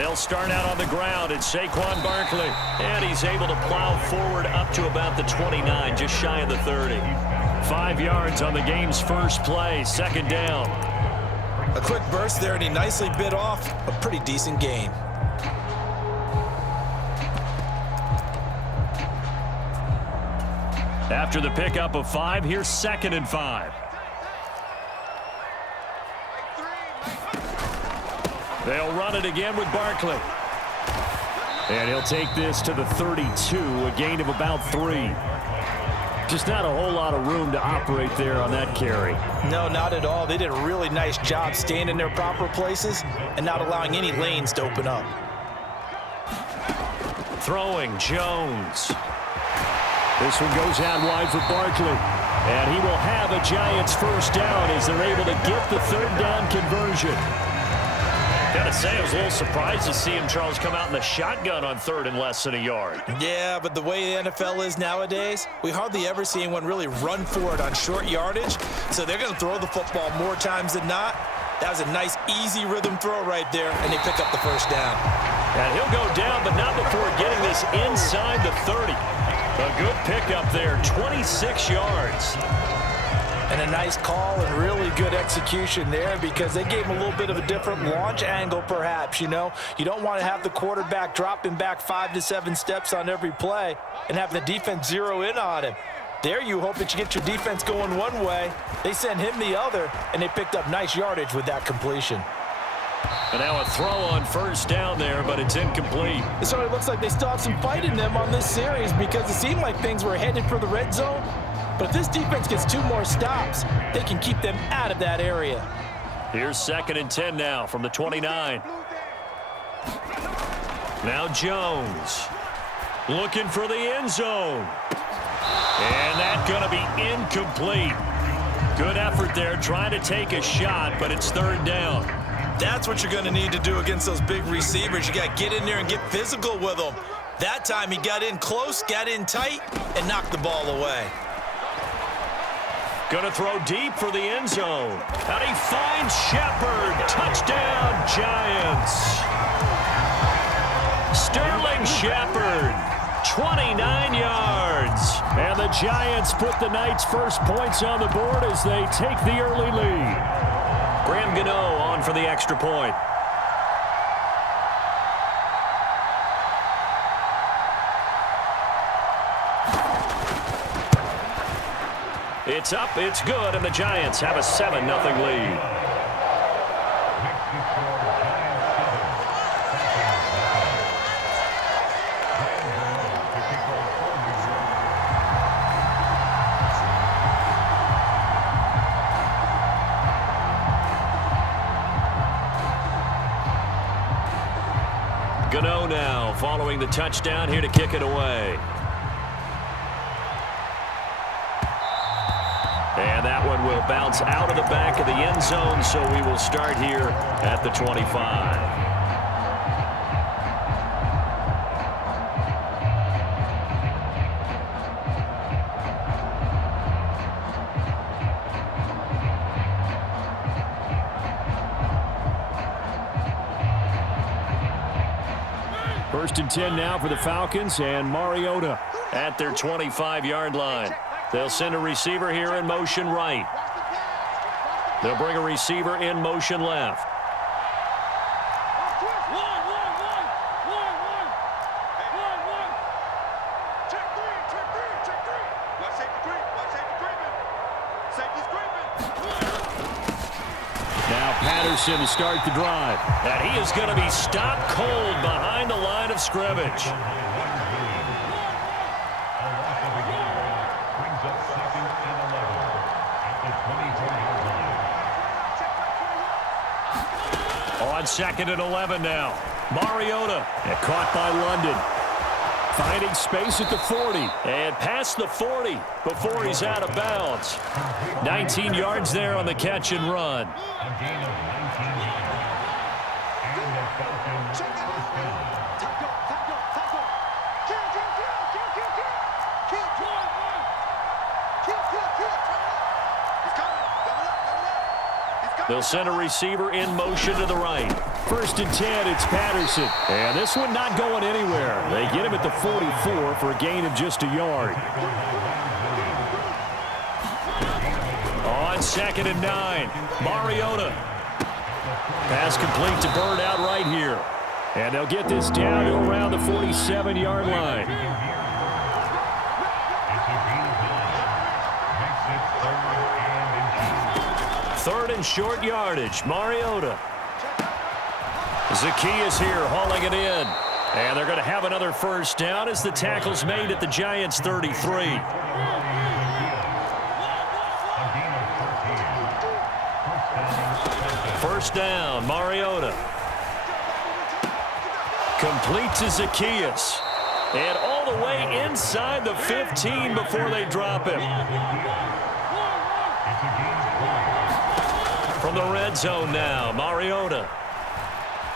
They'll start out on the ground. It's Saquon Barkley. And he's able to plow forward up to about the 29, just shy of the 30. 5 yards on the game's first play, second down. A quick burst there, and he nicely bit off a pretty decent gain. After the pickup of 5, here's 2nd and 5. They'll run it again with Barkley. And he'll take this to the 32, a gain of about 3. Just not a whole lot of room to operate there on that carry. No, not at all. They did a really nice job staying in their proper places and not allowing any lanes to open up. Throwing Jones. This one goes out wide for Barkley. And he will have a Giants first down as they're able to get the 3rd down conversion. Gotta say, I was a little surprised to see him, Charles, come out in the shotgun on 3rd and less than a yard. Yeah, but the way the NFL is nowadays, we hardly ever see anyone really run for it on short yardage. So they're going to throw the football more times than not. That was a nice, easy rhythm throw right there, and they pick up the first down. And he'll go down, but not before getting this inside the 30. A good pickup there, 26 yards. And a nice call and really good execution there because they gave him a little bit of a different launch angle perhaps, you know. You don't want to have the quarterback dropping back 5 to 7 steps on every play and have the defense zero in on him. There you hope that you get your defense going one way. They send him the other, and they picked up nice yardage with that completion. And now a throw on first down there, but it's incomplete. So it looks like they still have some fight in them on this series because it seemed like things were headed for the red zone. But if this defense gets 2 more stops, they can keep them out of that area. Here's 2nd and 10 now from the 29. Now Jones looking for the end zone. And that's going to be incomplete. Good effort there trying to take a shot, but it's 3rd down. That's what you're going to need to do against those big receivers. You got to get in there and get physical with them. That time he got in close, got in tight, and knocked the ball away. Going to throw deep for the end zone. And he finds Shepard. Touchdown, Giants. Sterling Shepard, 29 yards. And the Giants put the night's first points on the board as they take the early lead. Graham Gano on for the extra point. It's up, it's good, and the Giants have a 7-0 lead. Gano now following the touchdown here to kick it away. And that one will bounce out of the back of the end zone, so we will start here at the 25. First and 10 now for the Falcons, and Mariota at their 25-yard line. They'll send a receiver here in motion right. They'll bring a receiver in motion left. Now Patterson to start the drive. And he is going to be stopped cold behind the line of scrimmage. On 2nd and 11 now. Mariota and caught by London. Finding space at the 40 and past the 40 before he's out of bounds. 19 yards there on the catch and run. They'll send a receiver in motion to the right. 1st and 10, it's Patterson. And this one not going anywhere. They get him at the 44 for a gain of just a yard. On 2nd and 9, Mariota. Pass complete to Bird out right here. And they'll get this down to around the 47-yard line. Third and short yardage, Mariota. Zacchaeus here hauling it in. And they're going to have another first down as the tackle's made at the Giants' 33. First down, Mariota. Complete to Zacchaeus. And all the way inside the 15 before they drop him. From the red zone now, Mariota.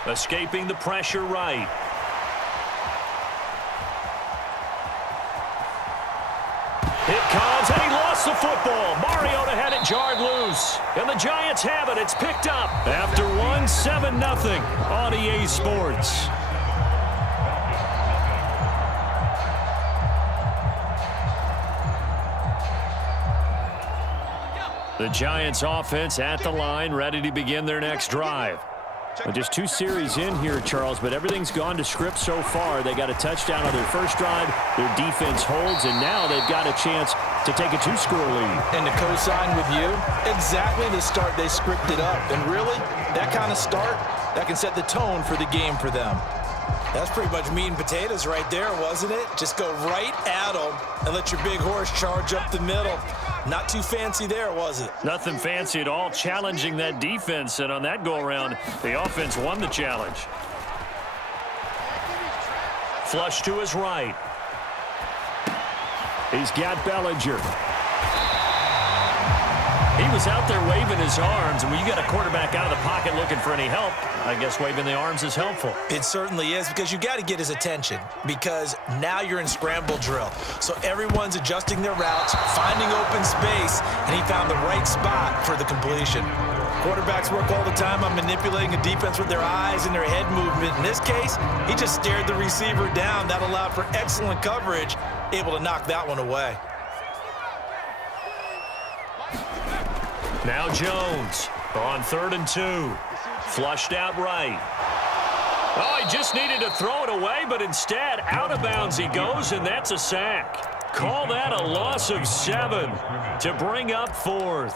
Escaping the pressure right. It comes, and he lost the football. Mariota had it jarred loose. And the Giants have it. It's picked up after 7-0 on EA Sports. The Giants offense at the line, ready to begin their next drive. Well, just 2 series in here, Charles, but everything's gone to script so far. They got a touchdown on their first drive. Their defense holds, and now they've got a chance to take a 2-score lead. And to co-sign with you, exactly the start they scripted up. And really, that kind of start, that can set the tone for the game for them. That's pretty much meat and potatoes right there, wasn't it? Just go right at them and let your big horse charge up the middle. Not too fancy there, was it? Nothing fancy at all, challenging that defense. And on that go-around, the offense won the challenge. Flush to his right. He's got Bellinger. He was out there waving his arms, and when you got a quarterback out of the pocket looking for any help, I guess waving the arms is helpful. It certainly is, because you got to get his attention, because now you're in scramble drill. So everyone's adjusting their routes, finding open space, and he found the right spot for the completion. Quarterbacks work all the time on manipulating a defense with their eyes and their head movement. In this case, he just stared the receiver down. That allowed for excellent coverage, able to knock that one away. Now Jones on 3rd and 2. Flushed out right. Oh, he just needed to throw it away, but instead out of bounds he goes, and that's a sack. Call that a loss of 7 to bring up 4th.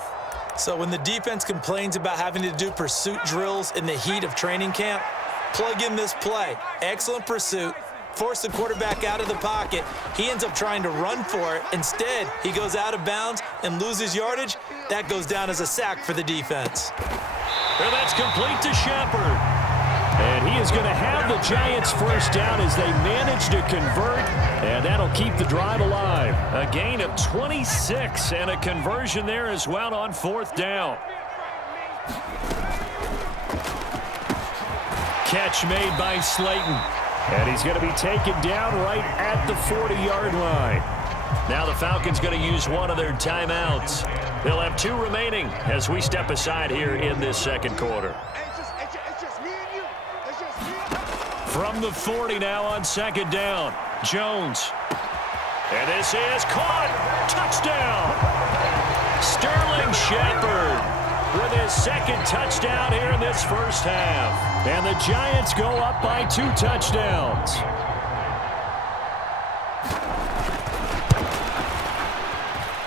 So when the defense complains about having to do pursuit drills in the heat of training camp, plug in this play. Excellent pursuit. Force the quarterback out of the pocket. He ends up trying to run for it. Instead, he goes out of bounds and loses yardage. That goes down as a sack for the defense. Well, that's complete to Shepard. And he is going to have the Giants first down as they manage to convert, and that'll keep the drive alive. A gain of 26 and a conversion there as well on 4th down. Catch made by Slayton. And he's going to be taken down right at the 40-yard line. Now the Falcons going to use one of their timeouts. They'll have 2 remaining as we step aside here in this second quarter. From the 40 now on 2nd down, Jones. And this is caught. Touchdown. Sterling Shepard with his 2nd touchdown here in this first half. And the Giants go up by 2 touchdowns.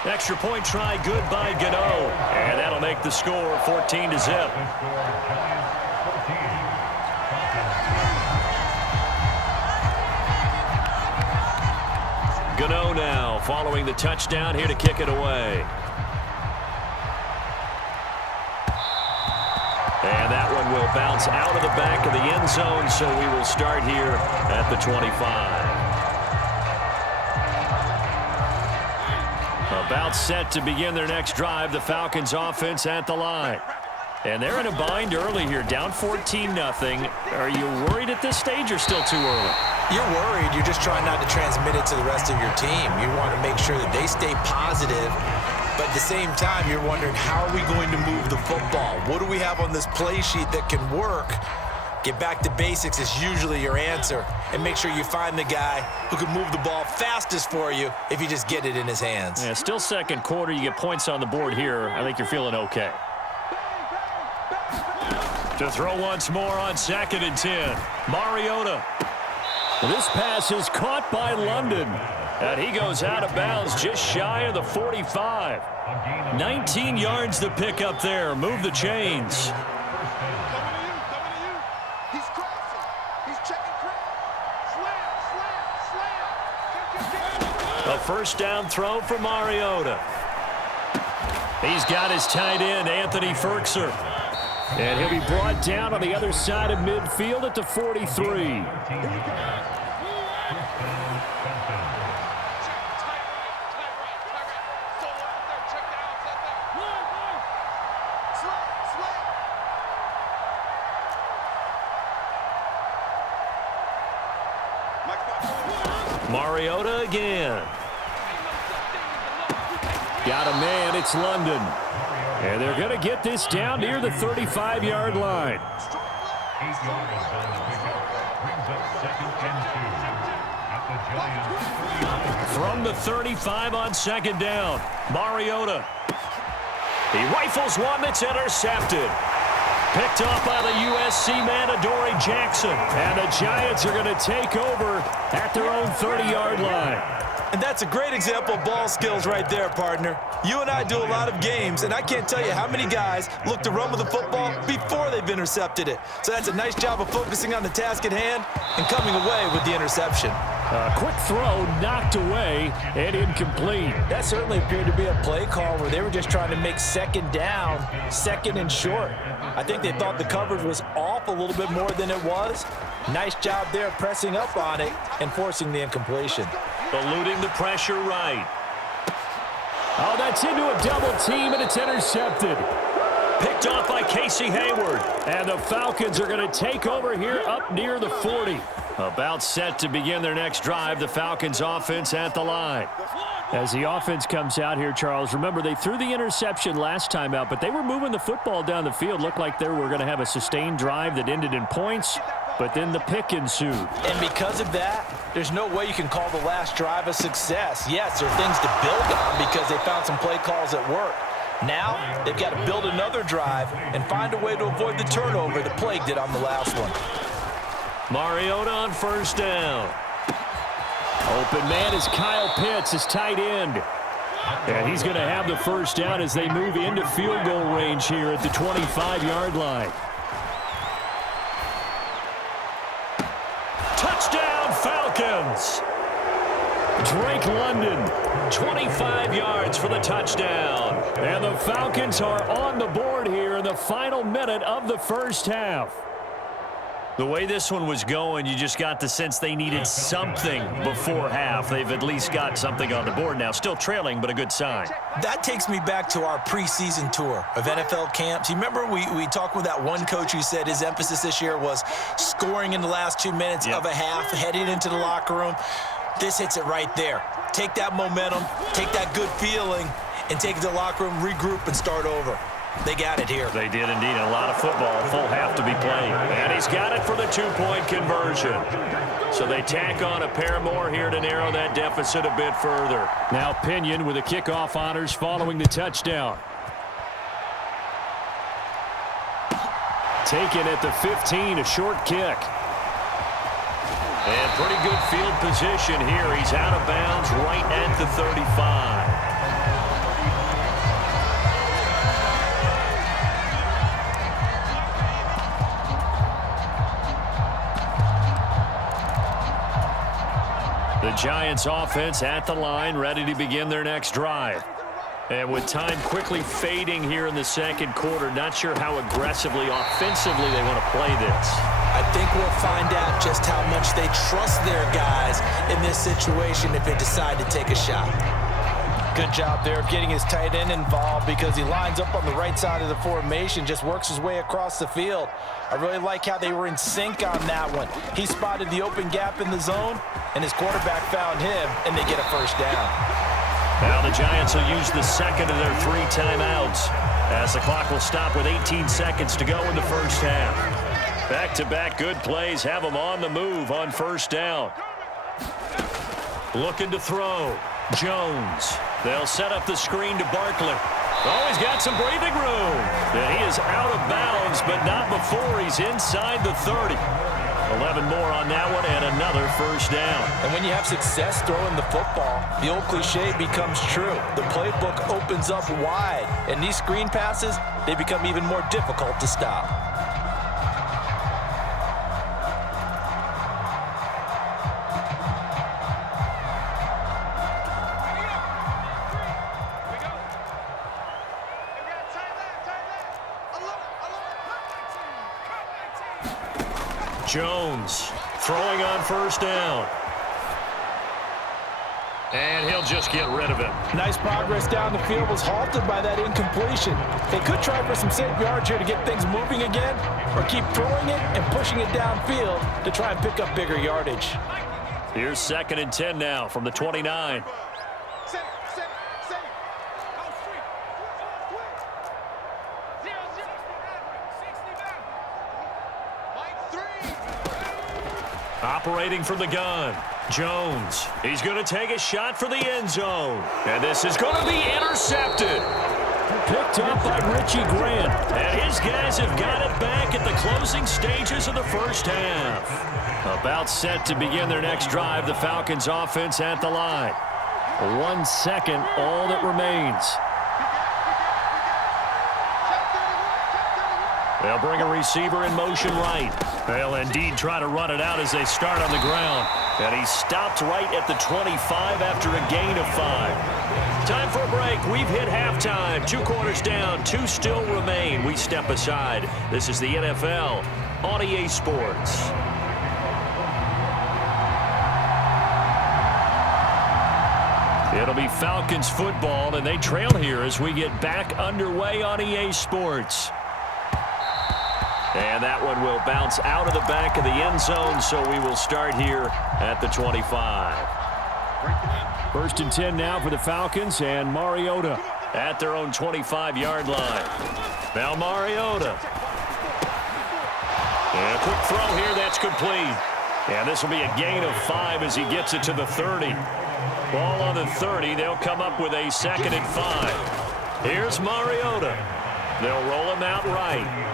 Extra point try good by Gano. And that'll make the score 14-0. Gano now following the touchdown here to kick it away. And that one will bounce out of the back of the end zone, so we will start here at the 25. About set to begin their next drive, the Falcons offense at the line. And they're in a bind early here, down 14-0. Are you worried at this stage or still too early? You're worried. You're just trying not to transmit it to the rest of your team. You want to make sure that they stay positive. But at the same time, you're wondering, how are we going to move the football? What do we have on this play sheet that can work? Get back to basics is usually your answer. And make sure you find the guy who can move the ball fastest for you if you just get it in his hands. Yeah, still second quarter. You get points on the board here. I think you're feeling okay. To throw once more on 2nd and 10. Mariota. This pass is caught by London. And he goes out of bounds just shy of the 45. 19 yards to pick up there. Move the chains. A first down throw for Mariota. He's got his tight end, Anthony Ferkser. And he'll be brought down on the other side of midfield at the 43. Mariota again. Got a man, it's London. And they're going to get this down near the 35-yard line. From the 35 on 2nd down, Mariota. He rifles one that's intercepted. Picked off by the USC man, Adoree Jackson. And the Giants are going to take over at their own 30-yard line. And that's a great example of ball skills right there, partner. You and I do a lot of games, and I can't tell you how many guys look to run with the football before they've intercepted it. So that's a nice job of focusing on the task at hand and coming away with the interception. A quick throw knocked away and incomplete. That certainly appeared to be a play call where they were just trying to make 2nd down, 2nd and short. I think they thought the coverage was off a little bit more than it was. Nice job there pressing up on it and forcing the incompletion. Eluding the pressure right. Oh, that's into a double team, and it's intercepted. Picked off by Casey Hayward. And the Falcons are going to take over here up near the 40. About set to begin their next drive, the Falcons offense at the line. As the offense comes out here, Charles, remember they threw the interception last time out, but they were moving the football down the field. Looked like they were going to have a sustained drive that ended in points, but then the pick ensued. And because of that, there's no way you can call the last drive a success. Yes, there are things to build on because they found some play calls that work. Now, they've got to build another drive and find a way to avoid the turnover that plagued it on the last one. Mariota on 1st down. Open man is Kyle Pitts, his tight end. And he's going to have the first down as they move into field goal range here at the 25-yard line. Touchdown, Falcons! Drake London, 25 yards for the touchdown. And the Falcons are on the board here in the final minute of the first half. The way this one was going, you just got the sense they needed something before half. They've at least got something on the board now. Still trailing, but a good sign. That takes me back to our preseason tour of NFL camps. You remember we talked with that one coach who said his emphasis this year was scoring in the last 2 minutes of a half, heading into the locker room. This hits it right there. Take that momentum, take that good feeling, and take it to the locker room, regroup, and start over. They got it here. They did indeed. A lot of football, full half to be played. And he's got it for the 2-point conversion. So they tack on a pair more here to narrow that deficit a bit further. Now Pinion with the kickoff honors following the touchdown. Taken at the 15, a short kick. And pretty good field position here. He's out of bounds right at the 35. The Giants offense at the line, ready to begin their next drive. And with time quickly fading here in the second quarter, not sure how aggressively, offensively they want to play this. I think we'll find out just how much they trust their guys in this situation if they decide to take a shot. Good job there of getting his tight end involved because he lines up on the right side of the formation, just works his way across the field. I really like how they were in sync on that one. He spotted the open gap in the zone, and his quarterback found him, and they get a first down. Now the Giants will use the second of their 3 timeouts as the clock will stop with 18 seconds to go in the first half. Back-to-back good plays have them on the move on first down. Looking to throw. Jones. They'll set up the screen to Barkley. Oh, he's got some breathing room. And he is out of bounds, but not before he's inside the 30. 11 more on that one and another first down. And when you have success throwing the football, the old cliche becomes true. The playbook opens up wide, and these screen passes, they become even more difficult to stop. Jones throwing on first down. And he'll just get rid of him. Nice progress down the field was halted by that incompletion. They could try for some safe yards here to get things moving again, or keep throwing it and pushing it downfield to try and pick up bigger yardage. Here's 2nd and 10 now from the 29. Operating from the gun, Jones. He's going to take a shot for the end zone. And this is going to be intercepted. Picked up by Richie Grant. And his guys have got it back at the closing stages of the first half. About set to begin their next drive, the Falcons offense at the line. 1 second, all that remains. They'll bring a receiver in motion right. They'll indeed try to run it out as they start on the ground. And he stopped right at the 25 after a gain of 5. Time for a break. We've hit halftime. 2 quarters down, 2 still remain. We step aside. This is the NFL on EA Sports. It'll be Falcons football, and they trail here as we get back underway on EA Sports. And that one will bounce out of the back of the end zone, so we will start here at the 25. 1st and 10 now for the Falcons, and Mariota at their own 25-yard line. Now Mariota. And a quick throw here, that's complete. And this will be a gain of 5 as he gets it to the 30. Ball on the 30, they'll come up with a 2nd and 5. Here's Mariota. They'll roll him out right.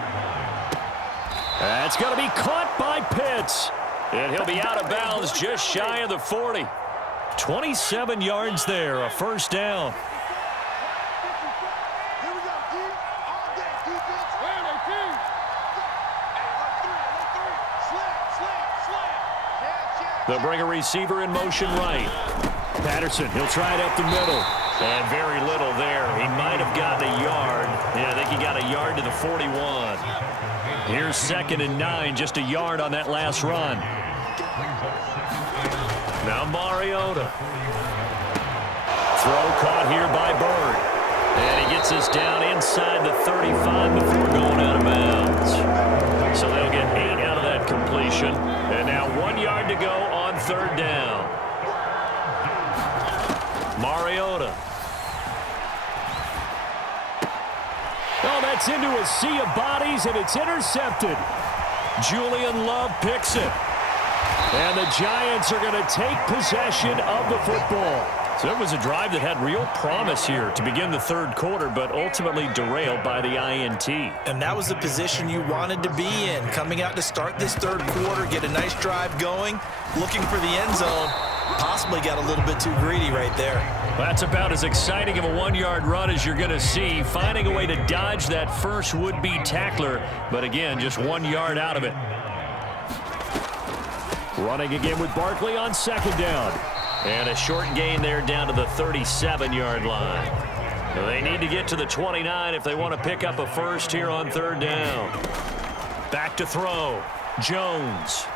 That's going to be caught by Pitts. And he'll be out of bounds just shy of the 40. 27 yards there, a first down. They'll bring a receiver in motion right. Patterson, he'll try it up the middle. And very little there. He might have gotten a yard. Yeah, I think he got a yard to the 41. Here's 2nd and 9, just a yard on that last run. Now Mariota. Throw caught here by Bird. And he gets us down inside the 35 before going out of bounds. So they'll get 8 out of that completion. And now 1 yard to go on 3rd down. Mariota. Oh, that's into a sea of bodies, and it's intercepted. Julian Love picks it. And the Giants are going to take possession of the football. So it was a drive that had real promise here to begin the 3rd quarter, but ultimately derailed by the INT. And that was the position you wanted to be in. Coming out to start this 3rd quarter, get a nice drive going, looking for the end zone. Possibly got a little bit too greedy right there. That's about as exciting of a 1-yard run as you're going to see. Finding a way to dodge that first would-be tackler, but again, just 1 yard out of it. Running again with Barkley on 2nd down. And a short gain there down to the 37-yard line. They need to get to the 29 if they want to pick up a first here on 3rd down. Back to throw. Jones.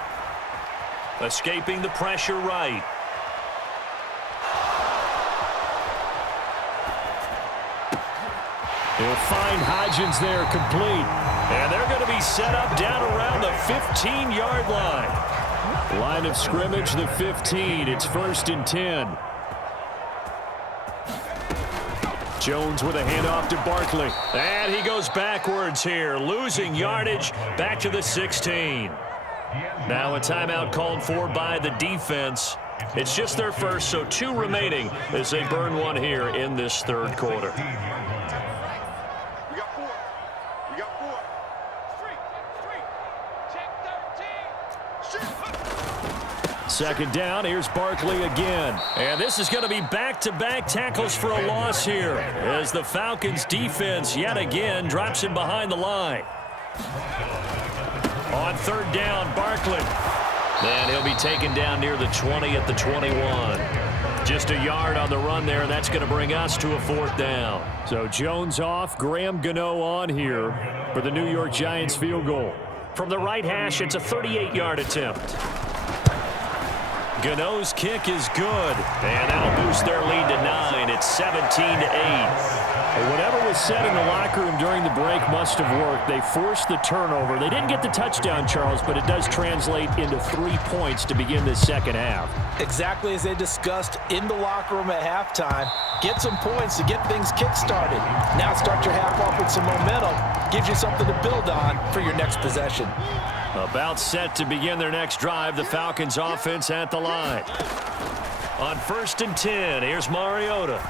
Escaping the pressure right. He'll find Hodgins there complete. And they're going to be set up down around the 15-yard line. Line of scrimmage, the 15. It's 1st and 10. Jones with a handoff to Barkley. And he goes backwards here, losing yardage back to the 16. Now a timeout called for by the defense. It's just their first, so 2 remaining as they burn one here in this third quarter. Second down, here's Barkley again. And this is going to be back-to-back tackles for a loss here as the Falcons defense yet again drops him behind the line. On third down, Barkley. And he'll be taken down near the 20 at the 21. Just a yard on the run there, and that's going to bring us to a 4th down. So Jones off, Graham Gano on here for the New York Giants field goal. From the right hash, it's a 38-yard attempt. Gano's kick is good, and that'll boost their lead to 9. It's 17-8. Whatever was said in the locker room during the break must have worked. They forced the turnover. They didn't get the touchdown, Charles, but it does translate into 3 points to begin this second half. Exactly as they discussed in the locker room at halftime. Get some points to get things kick-started. Now start your half off with some momentum. Gives you something to build on for your next possession. About set to begin their next drive, the Falcons offense at the line. On 1st and 10, here's Mariota.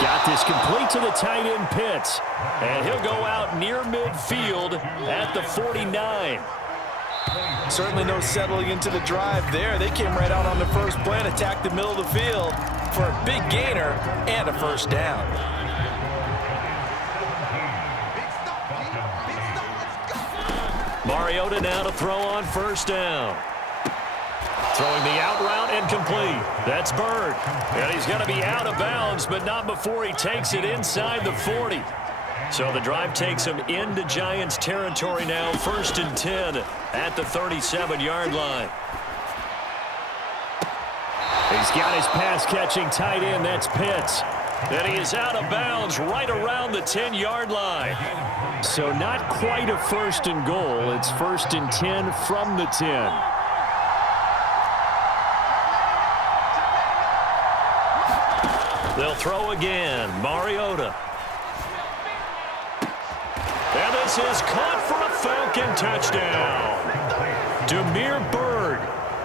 Got this complete to the tight end Pitts. And he'll go out near midfield at the 49. Certainly no settling into the drive there. They came right out on the first play and attacked the middle of the field for a big gainer and a 1st down. Mariota now to throw on 1st down. Throwing the out route incomplete. That's Bird. And he's going to be out of bounds, but not before he takes it inside the 40. So the drive takes him into Giants territory now. 1st and 10 at the 37-yard line. He's got his pass-catching tight end. That's Pitts. And he is out of bounds right around the 10-yard line. So not quite a 1st and goal. It's 1st and 10 from the 10. They'll throw again. Mariota. And this is caught for a Falcon touchdown. Damiere Byrd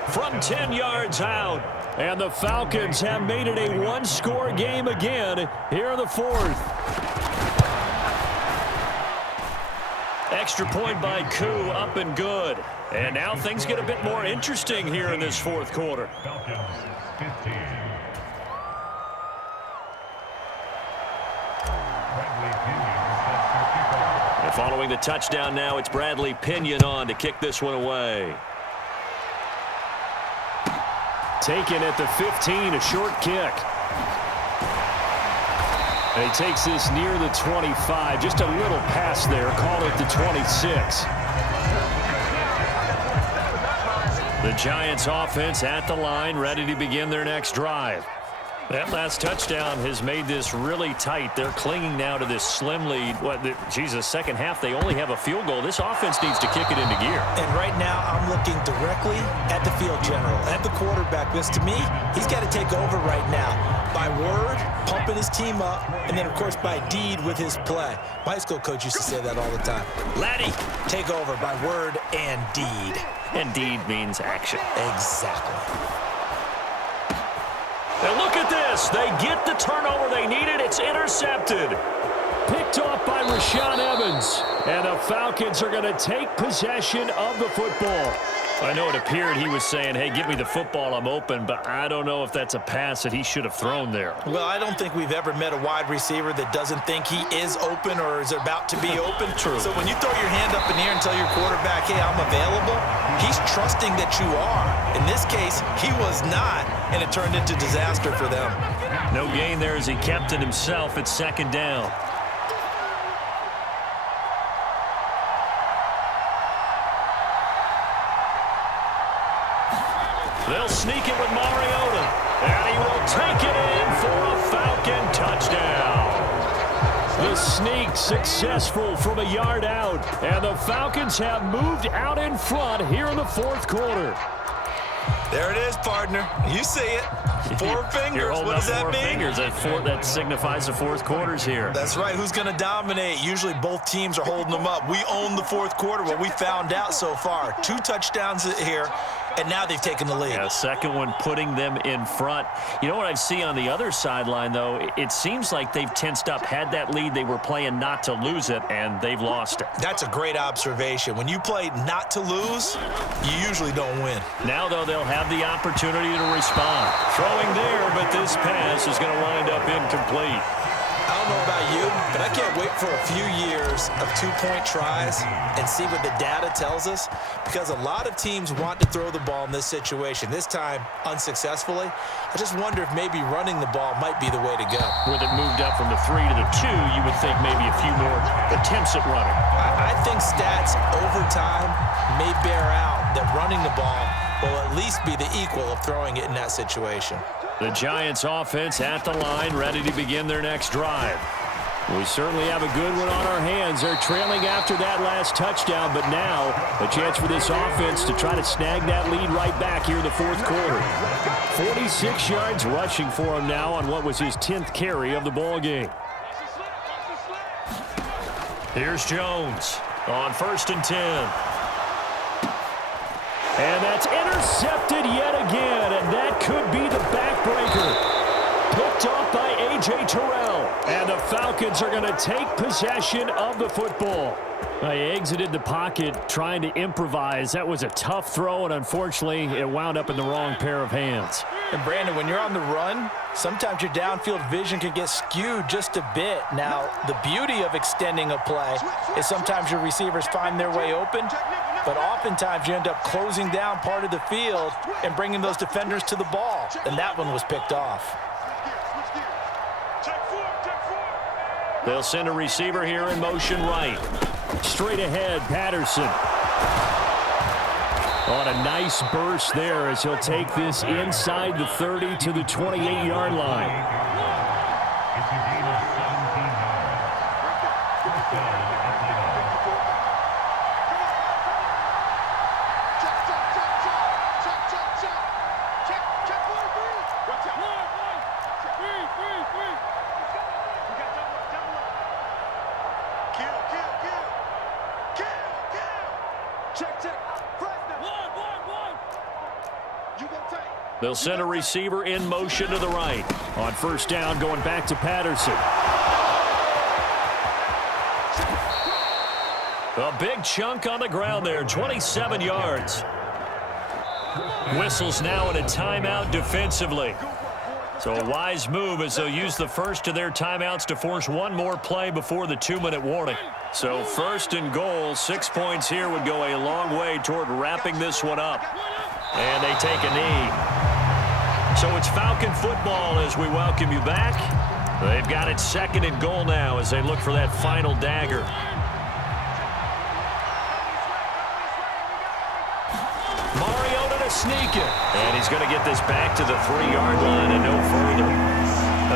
from 10 yards out. And the Falcons have made it a one-score game again here in the 4th. Extra point by Koo, up and good. And now things get a bit more interesting here in this 4th quarter. And following the touchdown now, it's Bradley Pinion on to kick this one away. Taken at the 15, a short kick. And he takes this near the 25. Just a little pass there. Call it the 26. The Giants offense at the line, ready to begin their next drive. That last touchdown has made this really tight. They're clinging now to this slim lead. Second half, they only have a field goal. This offense needs to kick it into gear. And right now, I'm looking directly at the field general, at the quarterback. Because to me, he's got to take over right now. By word, pumping his team up, and then, of course, by deed with his play. My high school coach used to say that all the time. Laddie, take over by word and deed. And deed means action. Exactly. And look at this. They get the turnover they needed. It's intercepted. Picked off by Rashaan Evans. And the Falcons are going to take possession of the football. I know it appeared he was saying, hey, give me the football, I'm open, but I don't know if that's a pass that he should have thrown there. Well, I don't think we've ever met a wide receiver that doesn't think he is open or is about to be open. True. So when you throw your hand up in the air and tell your quarterback, hey, I'm available, he's trusting that you are. In this case, he was not, and it turned into disaster for them. No gain there as he kept it himself at 2nd down. They'll sneak it with Mariota, and he will take it in for a Falcon touchdown. The sneak successful from a yard out, and the Falcons have moved out in front here in the 4th quarter. There it is, partner. You see it. Four fingers. What does that mean? Fingers. That signifies the fourth quarter's here. That's right. Who's going to dominate? Usually both teams are holding them up. We own the fourth quarter, what we found out so far. 2 touchdowns here, and now they've taken the lead. Yeah, second one putting them in front. You know what I see on the other sideline, though? It seems like they've tensed up, had that lead. They were playing not to lose it, and they've lost it. That's a great observation. When you play not to lose, you usually don't win. Now, though, they'll have the opportunity to respond. Throwing there, but this pass is going to wind up incomplete. I don't know about you, but I can't wait for a few years of 2-point tries and see what the data tells us, because a lot of teams want to throw the ball in this situation. This time, unsuccessfully. I just wonder if maybe running the ball might be the way to go. With it moved up from the 3 to the 2, you would think maybe a few more attempts at running. I think stats over time may bear out that running the ball will at least be the equal of throwing it in that situation. The Giants offense at the line, ready to begin their next drive. We certainly have a good one on our hands. They're trailing after that last touchdown, but now a chance for this offense to try to snag that lead right back here in the fourth quarter. 46 yards rushing for him now on what was his 10th carry of the ball game. Here's Jones on 1st and 10. And that's intercepted yet again, and that could be the backbreaker. Picked off by A.J. Terrell, and the Falcons are going to take possession of the football. They exited the pocket trying to improvise. That was a tough throw, and unfortunately, it wound up in the wrong pair of hands. And Brandon, when you're on the run, sometimes your downfield vision can get skewed just a bit. Now, the beauty of extending a play is sometimes your receivers find their way open, but oftentimes you end up closing down part of the field and bringing those defenders to the ball, and that one was picked off. They'll send a receiver here in motion right. Straight ahead, Patterson. On a nice burst there as he'll take this inside the 30 to the 28-yard line. They'll send a receiver in motion to the right. On 1st down, going back to Patterson. A big chunk on the ground there, 27 yards. Whistles now in a timeout defensively. So a wise move as they'll use the first of their timeouts to force one more play before the 2-minute warning. So 1st and goal, 6 points here would go a long way toward wrapping this one up. And they take a knee. So it's Falcon football as we welcome you back. They've got it 2nd and goal now as they look for that final dagger. Mariota to sneak it. And he's going to get this back to the 3-yard line and no further.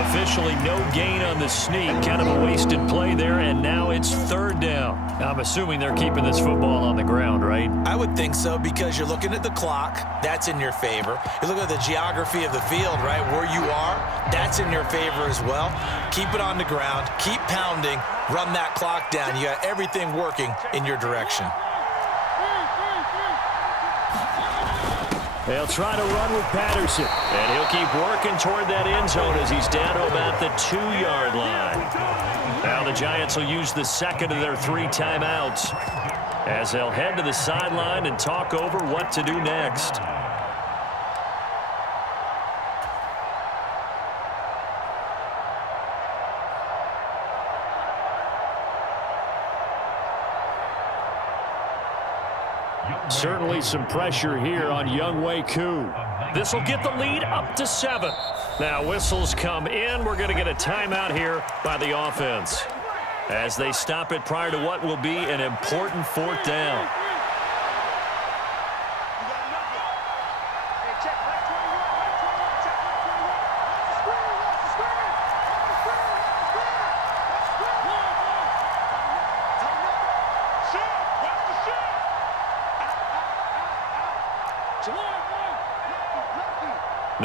Officially no gain on the sneak. Kind of a wasted play there, and now it's 3rd down. I'm assuming they're keeping this football on the ground, right? I would think so, because you're looking at the clock. That's in your favor. You look at the geography of the field, right, where you are. That's in your favor as well. Keep it on the ground. Keep pounding. Run that clock down. You got everything working in your direction. They'll try to run with Patterson. And he'll keep working toward that end zone as he's down to about the 2-yard line. Now the Giants will use the 2nd of their 3 timeouts as they'll head to the sideline and talk over what to do next. Certainly some pressure here on Younghoe Koo. This will get the lead up to 7. Now whistles come in. We're going to get a timeout here by the offense as they stop it prior to what will be an important 4th down.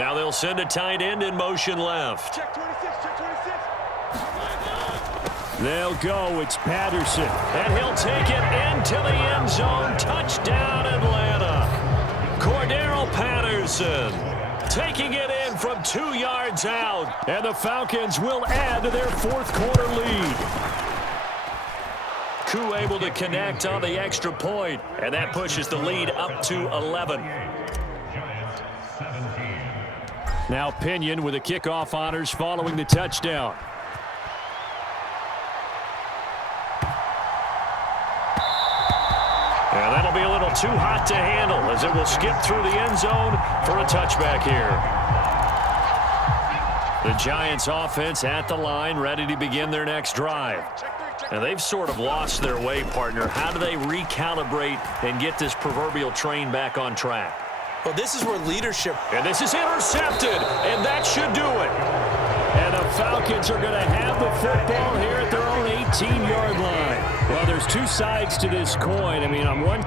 Now they'll send a tight end in motion left. Check 26, check 26. They'll go. It's Patterson. And he'll take it into the end zone. Touchdown, Atlanta. Cordero Patterson taking it in from 2 yards out. And the Falcons will add to their fourth quarter lead. Koo able to connect on the extra point. And that pushes the lead up to 11. Now Pinion with the kickoff honors following the touchdown. And that'll be a little too hot to handle as it will skip through the end zone for a touchback here. The Giants offense at the line, ready to begin their next drive. And they've sort of lost their way, partner. How do they recalibrate and get this proverbial train back on track? Well, this is where leadership. And this is intercepted, and that should do it. And the Falcons are going to have the football here at their own 18-yard line. Well, there's two sides to this coin. I mean, on one